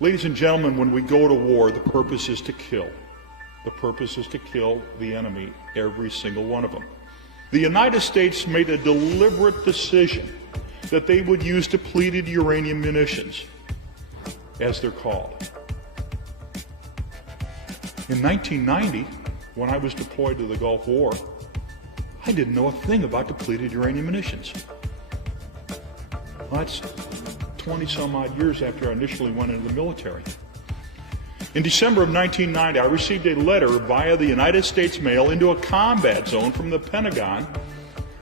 Ladies and gentlemen, when we go to war, the purpose is to kill. The purpose is to kill the enemy, every single one of them. The United States made a deliberate decision that they would use depleted uranium munitions, as they're called. In 1990, when I was deployed to the Gulf War, I didn't know a thing about depleted uranium munitions. Well, that's 20-some-odd years after I initially went into the military. In December of 1990, I received a letter via the United States mail into a combat zone from the Pentagon,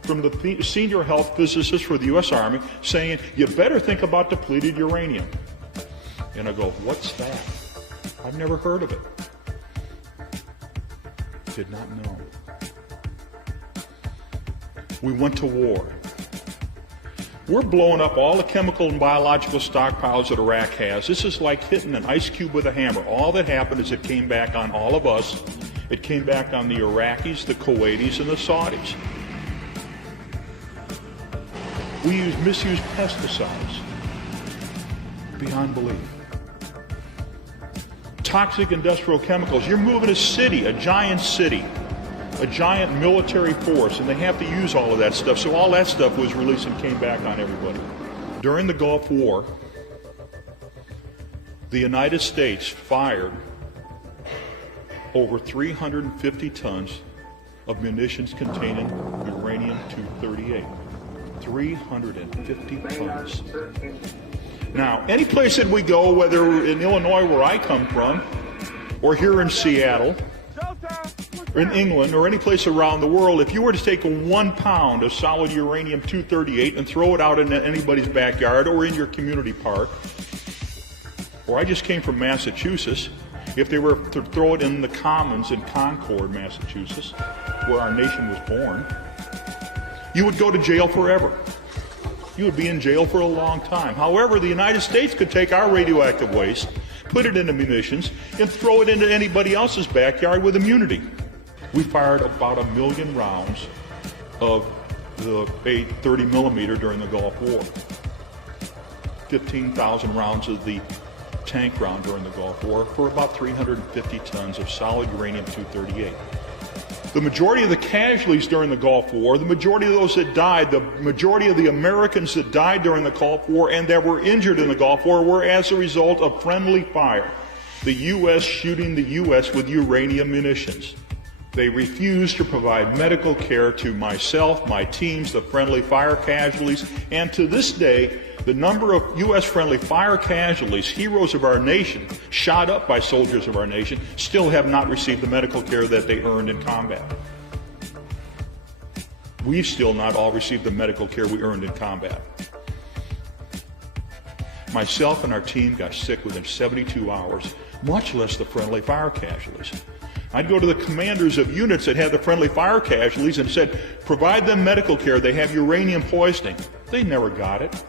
from the senior health physicist for the U.S. Army, saying, you better think about depleted uranium. And I go, what's that? I've never heard of it. Did not know. We went to war. We're blowing up all the chemical and biological stockpiles that Iraq has. This is like hitting an ice cube with a hammer. All that happened is it came back on all of us. It came back on the Iraqis, the Kuwaitis, and the Saudis. We misused pesticides beyond belief. Toxic industrial chemicals. You're moving a city, a giant military force, and they have to use all of that stuff. So all that stuff was released and came back on everybody. During the Gulf War, the United States fired over 350 tons of munitions containing uranium-238. 350 tons. Now, any place that we go, whether in Illinois where I come from, or here in Seattle, or in England, or any place around the world, if you were to take 1 pound of solid uranium-238 and throw it out in anybody's backyard or in your community park, or I just came from Massachusetts, if they were to throw it in the Commons in Concord, Massachusetts, where our nation was born, you would go to jail forever. You would be in jail for a long time. However, the United States could take our radioactive waste, put it into munitions, and throw it into anybody else's backyard with immunity. We fired about 1 million rounds of the 30 millimeter during the Gulf War. 15,000 rounds of the tank round during the Gulf War for about 350 tons of solid uranium-238. The majority of the casualties during the Gulf War, the majority of those that died, the majority of the Americans that died during the Gulf War and that were injured in the Gulf War were as a result of friendly fire. The U.S. shooting the U.S. with uranium munitions. They refused to provide medical care to myself, my teams, the friendly fire casualties, and to this day, the number of U.S. friendly fire casualties, heroes of our nation, shot up by soldiers of our nation, still have not received the medical care that they earned in combat. We've still not all received the medical care we earned in combat. Myself and our team got sick within 72 hours, much less the friendly fire casualties. I'd go to the commanders of units that had the friendly fire casualties and said, provide them medical care, they have uranium poisoning. They never got it.